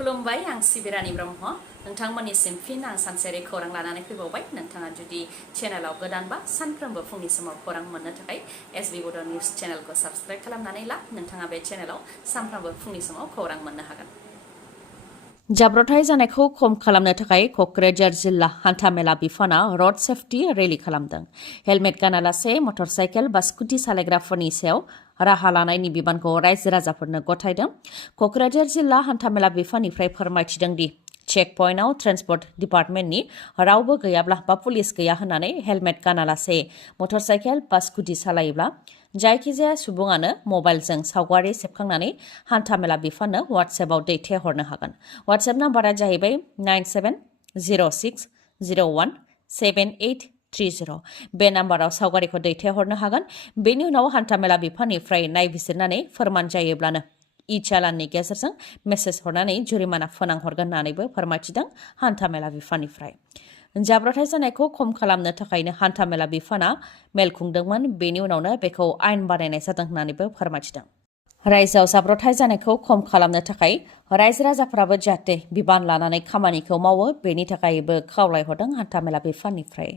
खुलुमबाय आं सिबिरानि ब्रह्म नोंथांमोननिसिम फिन आं सानसेयारि खौरां लानानै फैबावबाय नोंथाङा जुदि चेनेलाव गोदानबा सानफ्रोमबो फुंनि समाव खौरां मोननो थाखाय एसबी बड' निउज चेनेलखौ साबस्क्राइब खालामनानै ला नोंथाङा बे चेनेलाव सानफ्रोमबो फुंनि समाव खौरां मोननो हागोन। जाब्रबथाय जानायखौ खम खालामनो थाखाय क'क्राझार जिल्ला हान्थामेला बिफाना रड सेफ्टि रेलि खालामदों। हेलमेट गानालासे मटर साइकेल बा स्कुटि सालायग्राफोरनि सायाव राहा लानायनि बिबानखौ रायजो राजाफोरनो गथायदों। क'क्राझार जिल्ला हान्थामेला बिफाननिफ्राय फोरमायथिदों दि चेक पइन्टआव ट्रेन्सपर्ट डिपार्टमेन्टनि रावबो गैयाब्ला बा पुलिस गैया होननानै हेलमेट गानालासे मटर साइकेल बा स्कुटि सालायोब्ला जायखिजाया सुबुङानो मबाइलजों सावगारि सेबखांनानै हान्थामेला बिफाननो वाट्सएपआव दैथायहरनो हागोन। वाट्सएप नाम्बारा जाहैबाय 9706017830। बे नाम्बाराव सावगारिखौ दैथायहरनो हागोन। बेनि उनाव हान्थामेला बिफाननिफ्राय नायबिजिरनानै फोरमान जायोब्लानो इ-चालाननि गेजेरजों मेसेज हरनानै जुरिमाना फोनांहरगोन होननानैबो फोरमायथिदों हान्थामेला बिफाननिफ्राय। जाब्रबथाय जानायखौ खम खालामनो थाखायनो हान्थामेला बिफाना मेल खुंदोंमोन। बेनि उनावनो बेखौ आयेन बानायनाय जादों होननानैबो फोरमायथिदों। रायजोआव जाब्रबथाय जानायखौ खम खालामनो थाखाय रायजो राजाफोराबो जाहाथे बिबान लानानै खामानिखौ मावो बेनि थाखायबो खावलायहरदों हान्थामेला बिफाननिफ्राय।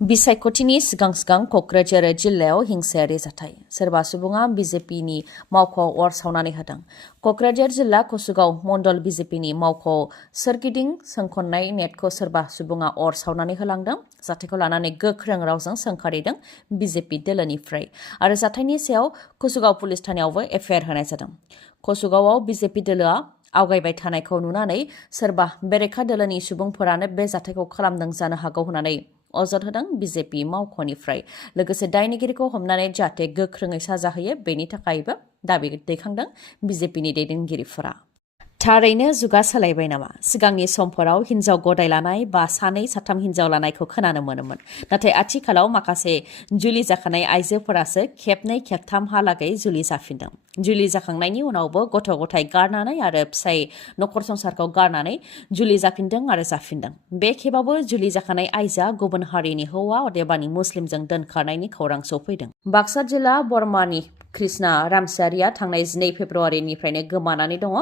बिसायख'थिनि सिगां क'क्राझार जिल्लायाव हिंसायारि जाथाय। सोरबा सुबुङा बिजेपिनि मावख'आव अर सावनानै होदों। क'क्राझार जिल्ला कसुगाव मण्डल बिजेपिनि मावख'आव सोरगिदिं सोंखननाय नेटखौ सोरबा सुबुङा अर सावनानै होलांदों। जाथायखौ लानानै गोख्रों रावजों सोंखारिदों बिजेपि दोलोनिफ्राय आरो जाथायनि सायाव कसुगाव पुलिस थानायावबो एफआइआर होनाय जादों। कसुगावआव बिजेपि दोलोआ आवगायबाय थानायखौ नुनानै सोरबा बेरेखा दोलोनि सुबुंफोरानो बे जाथायखौ खालामदों जानो हागौ होननानै अजद होदों बिजेपि मावख'निफ्राय। लोगोसे दायनिगिरिखौ हमनानै जाहाथे गोख्रोङै साजा होयो बेनि थाखायबो दाबि दैखांदों बिजेपिनि दैदेनगिरिफोरा। थारैनो जुगा सोलायबाय नामा? सिगांनि समफोराव हिन्जाव गदाय लानाय बा सानै साथाम हिन्जाव लानायखौ खोनानो मोनोमोन। नाथाय आथिखालाव माखासे जुलि जाखानाय आइजोफोरासो खेबनै खेबथामहालागै जुलि जाफिनदों। जुलि जाखांनायनि उनावबो गथ' गथाय गारनानै आरो फिसाय नखर संसारखौ गारनानै जुलि जाफिनदों आरो जाफिनदों। बे खेबावबो जुलि जाखानाय आइजोआ गुबुन हारिनि हौवा अदेबानि मुस्लिमजों दोनखारनायनि खौरां सफैदों। बाक्सा जिल्ला बरमानि कृष्णा रामसियारिया थांनाय 12 फेब्रुवारिनिफ्रायनो गोमानानै दङ।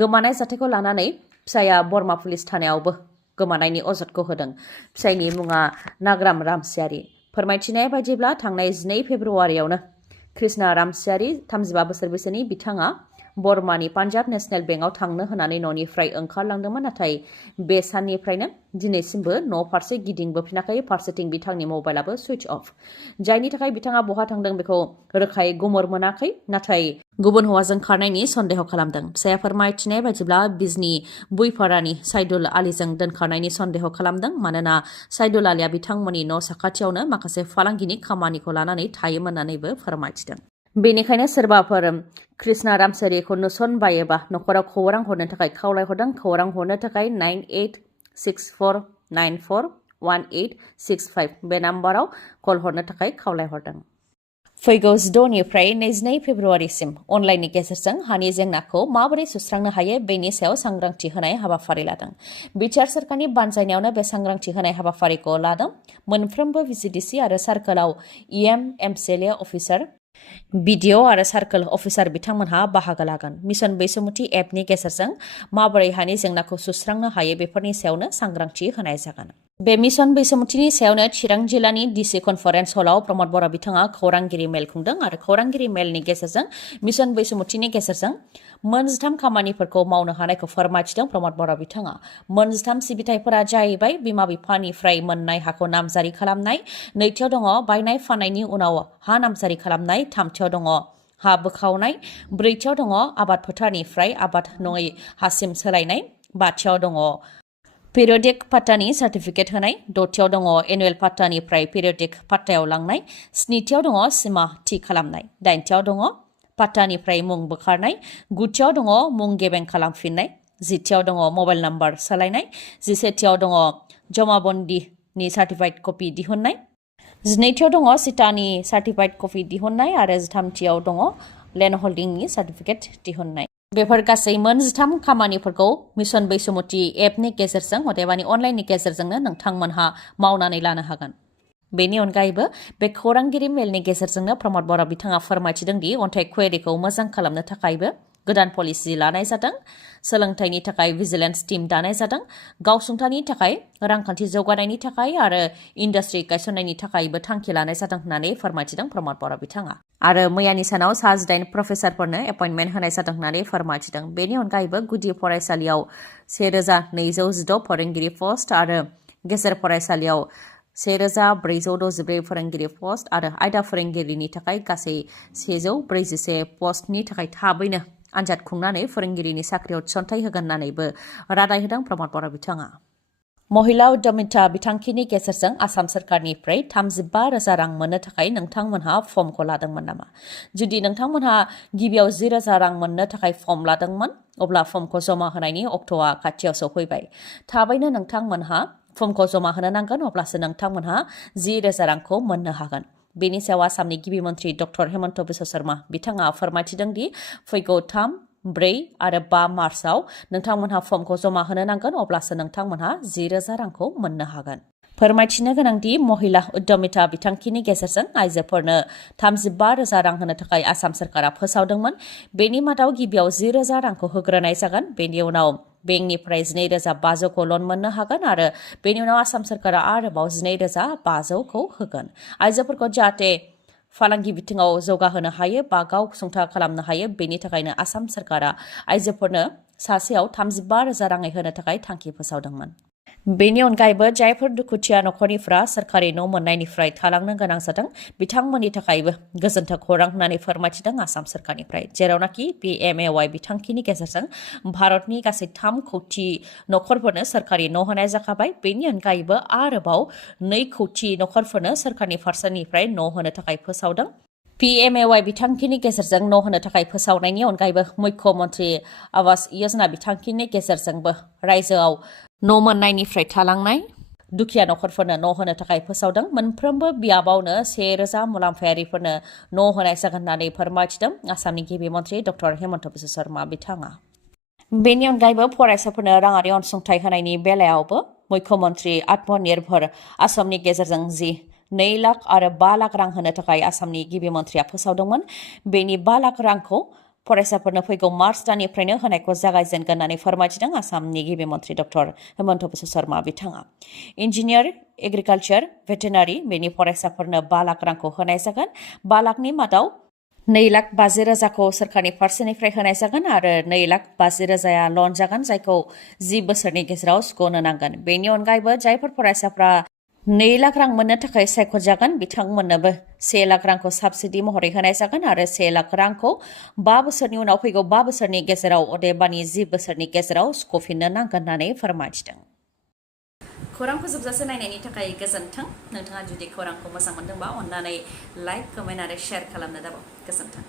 गोमानाय जाथायखौ लानानै फिसाया बरमा पुलिस थानायावबो गोमानायनि अजदखौ होदों। फिसायनि मुङा नागराम रामसियारि। फोरमायथिनाय बायदिब्ला थांनाय 12 फेब्रुवारियावनो कृष्णा रामसियारि 35 बोसोर बैसोनि बिथाङा बरमानि पान्जाब नेशनेल बेंकआव थांनो होनानै न'निफ्राय ओंखारलांदोंमोन। नाथाय बे साननिफ्रायनो दिनैसिमबो न' फारसे गिदिंबोफिनाखै। फारसेथिं बिथांनि मबाइलाबो सुइच अफ। जायनि थाखाय बिथाङा बहा थांदों बेखौ रोखायै गुमुर मोनाखै। नाथाय गुबुन हौवाजों खारनायनि सन्देह खालामदों। फिसाया फोरमायथिनाय बायदिब्ला बिजनि बुइपारानि साइदुल आलीजों दोनखारनायनि सन्देह खालामदों। मानोना साइदुल आलीया बिथांमोननि न' साखाथियावनो माखासे फालांगिनि खामानिखौ लानानै थायोमोन होननानैबो फोरमायथिदों। बेनिखायनो सोरबाफोर कृष्णा रामसियारिखौ नुसनबायोबा नखराव खौरां हरनो थाखाय खावलायहरदों। खौरां हरनो थाखाय 9864941865 बे नाम्बाराव कल हरनो थाखाय खावलायहरदों। फैगौ 6 निफ्राय 22 फेब्रुवारिसिम अनलाइननि गेजेरजों हानि जेंनाखौ माबोरै सुस्रांनो हायो बेनि सायाव सांग्रांथि होनाय हाबाफारि लादों। बिटिआर सोरखारनि बानजायनायावनो बे सांग्रांथि होनाय हाबाफारिखौ लादों। मोनफ्रोमबो भिसिडिसि आरो सार्कोलाव इएम एमसिएलए अफिसार बिडिअ आरो सार्कोल अफिसार बिथांमोनहा बाहागो लागोन। मिशन बैसोमुथि एपनि गेजेरजों माबोरै हानि जेंनाखौ सुस्रांनो हायो बेफोरनि सायावनो सांग्रांथि होनाय जागोन। बे मिशन बैसोमुथिनि सायावनो चिरां जिल्लानि डिसि कनफारेन्स हलाव प्रमद बर' बिथाङा खौरांगिरि मेल खुंदों आरो खौरांगिरि मेलनि गेजेरजों मिशन बैसोमुथिनि गेजेरजों 13 खामानिफोरखौ मावनो हानायखौ फोरमायथिदों प्रमद बर' बिथाङा। 13 सिबिथायफोरा जाहैबाय बिमा बिफानिफ्राय मोननाय हाखौ नामजारि खालामनाय, नैथियाव दङ बायनाय फाननायनि उनाव हा नामजारि खालामनाय, थामथियाव दङ हा बोखावनाय, ब्रैथियाव दङ आबाद फोथारनिफ्राय आबाद नङै हासिम सोलायनाय, बाथियाव दङ पिरियडिक पाट्टानि सार्टिफिकेट होनाय, दथियाव दङ एनुवेल पाट्टानिफ्राय पिरियडिक पाट्टायाव लांनाय, स्निथियाव दङ सिमा थि खालामनाय, दाइनथियाव दङ पाट्टानिफ्राय मुं बोखारनाय, गुथियाव दङ मुं गेबें खालामफिननाय, जिथियाव दङ मबाइल नाम्बार सोलायनाय, जिसेथियाव दङ जमाबन्दीनि सार्टिफाइड कपि दिहुननाय, जिनैथियाव दङ सिटानि सार्टिफाइड कपि दिहुननाय आरो जिथामथियाव दङ लेन्ड हल्डिंनि सार्टिफिकेट दिहुननाय। बेफोर गासै 13 खामानिफोरखौ मिशन बैसोमुथि एपनि गेजेरजों अदेबानि अनलाइननि गेजेरजोंनो नोंथांमोनहा मावनानै लानो हागोन। बेनि अनगायैबो बे खौरांगिरि मेलनि गेजेरजोंनो प्रमद बर' बिथाङा फोरमायथिदों दि अन्थाइ क्वेरिखौ मोजां खालामनो थाखायबो गोदान पलिसि लानाय जादों सोलोंथाइनि थाखाय भिजिलेन्स टीम दानाय जादों गावसुंथानि थाखाय रांखान्थि जौगानायनि थाखाय आरो इन्डास्ट्रि गायसननायनि थाखायबो थांखि लानाय जादों होननानै फोरमायथिदों प्रमद बर' बिथाङा आरो मैयानि सानाव 19 प्रफेसारफोरनो एपइन्टमेन्ट होनाय जादों होननानै फोरमायथिदों बेनि अनगायैबो गुदि फरायसालियाव 1216 फोरोंगिरि पोस्ट आरो गेजेर फरायसालियाव 1464 फोरोंगिरि पोस्ट आरो आयदा फोरोंगिरिनि थाखाय गासै 141 पस्टनि थाखाय थाबैनो आनजाद खुंनानै फोरोंगिरिनि साख्रियाव थिसनथाइ होगोन होननानैबो रादाय होदों प्रमद बर' बिथाङा महिला उद्यमिता बिथांखिनि गेजेरजों आसाम सरकारनिफ्राय 35,000 रां मोननो थाखाय नोंथांमोनहा फर्मखौ लादोंमोन नामा जुदि नोंथांमोनहा गिबियाव 10,000 रां मोननो थाखाय फर्म लादोंमोन अब्ला फर्मखौ जमा होनायनि अक्ट'आ खाथियाव सौफैबाय थाबैनो नोंथांमोनहा फर्मखौ जमा होनो नांगोन अब्लासो नोंथांमोनहा 10,000 रांखौ मोननो हागोन बेनि सायाव आसामनि गिबि मन्थ्रि डक्टर हेमन्त बिश्व शर्मा बिथाङा फोरमायथिदों दि फैगौ 3, 4 आरो 5 मार्चआव नोंथांमोनहा फर्मखौ जमा होनो नांगोन अब्लासो नोंथांमोनहा 10,000 रांखौ मोननो हागोन फोरमायथिनो गोनांदि महिला उद्यमिता बिथांखिनि गेजेरजों आइजोफोरनो 35,000 रां होनो थाखाय आसाम सरकारा फोसावदोंमोन बेनि मादाव गिबियाव 10,000 रांखौ होग्रोनाय जागोन बेनि उनाव बेंकनिफ्राय 12,500खौ लन मोननो हागोन आरो बेनि उनाव आसाम सरकारा आरोबाव 12,500खौ होगोन आइजोफोरखौ जाहाथे फालांगि बिथिङाव जौगाहोनो हायो बा गावसुंथा खालामनो हायो बेनि थाखायनो आसाम सरकारा आइजोफोरनो सासेयाव 35,000 राङै होनो थाखाय थांखि फोसावदोंमोन बेनि अनगायैबो जायफोर दुखुथिया नखरनिफ्रा सरकारि न' मोननायनिफ्राय थालांनो गोनां जादों बिथांमोननि थाखायबो गोजोनथाव खौरां होननानै फोरमायथिदों आसाम सरकारनिफ्राय जेरावनाखि BTRआव बिथांखिनि गेजेरजों भारतनि गासै 3 कौटि नखरफोरनो सरकारि न' होनाय जाखाबाय बेनि अनगायैबो आरोबाव 2 कौटि नखरफोरनो सरकारनि फारसेनिफ्राय न' होनो थाखाय फोसावदों BTRआव बिथांखिनि गेजेरजों न' होनो थाखाय फोसावनायनि अनगायैबो मुख्यमन्त्रि आवास योजना बिथांखिनि गेजेरजोंबो रायजोआव न' मोननायनिफ्राय थालांनाय दुखिया नखरफोरनो न' होनो थाखाय फोसावदों मोनफ्रोमबो बियाबावनो 1,000 मुलाम्फायारिफोरनो न' होनाय जागोन होननानै फोरमायथिदों आसामनि गिबि मन्थ्रि डक्टर हेमन्त बिश्व शर्मा बिथाङा बेनि अनगायैबो फरायसाफोरनो राङारि अनसुंथाइ होनायनि बेलायावबो मुख्यमन्त्रि आत्मनिर्भर आसामनि गेजेरजों 2 लाख आरो 5 लाख रां होनो थाखाय आसामनि गिबि मन्थ्रिया फोसावदोंमोन बेनि 5 लाख रांखौ फरायसाफोरनो फैगौ मार्च दाननिफ्रायनो होनायखौ जागायजेनगोन होननानै फोरमायथिदों आसामनि गिबि मन्थ्रि डक्टर हेमन्त बिश्व शर्मा बिथाङा इन्जिनियार एग्रिकालचार भेटेनारि बेनि फरायसाफोरनो 5 लाख रांखौ होनाय जागोन 5 लाखनि मादाव 2,50,000खौ सरकारनि फारसेनिफ्राय होनाय जागोन आरो 2,50,000 लन जागोन जायखौ 10 बोसोरनि गेजेराव सुख'नो नांगोन बेनि अनगायैबो जायफोर फरायसाफ्रा 2 लाख रां मोननो थाखाय सायख'जागोन बिथांमोननोबो 1 लाख रांखौ साबसिडि महरै होनाय जागोन आरो 1 लाख रांखौ 5 बोसोरनि उनाव फैगौ 5 बोसोरनि गेजेराव अदेबानि 10 बोसोरनि गेजेराव सुख'फिननो नांगोन होननानै फोरमायथिदों खौरांखौ जोबजासे नायनायनि थाखाय गोजोन्थों नोंथाङा जुदि खौरांखौ मोजां मोनदोंबा अन्नानै लाइक कमेन्ट आरो शेयार खालामनो दाबाव गोजोन्थों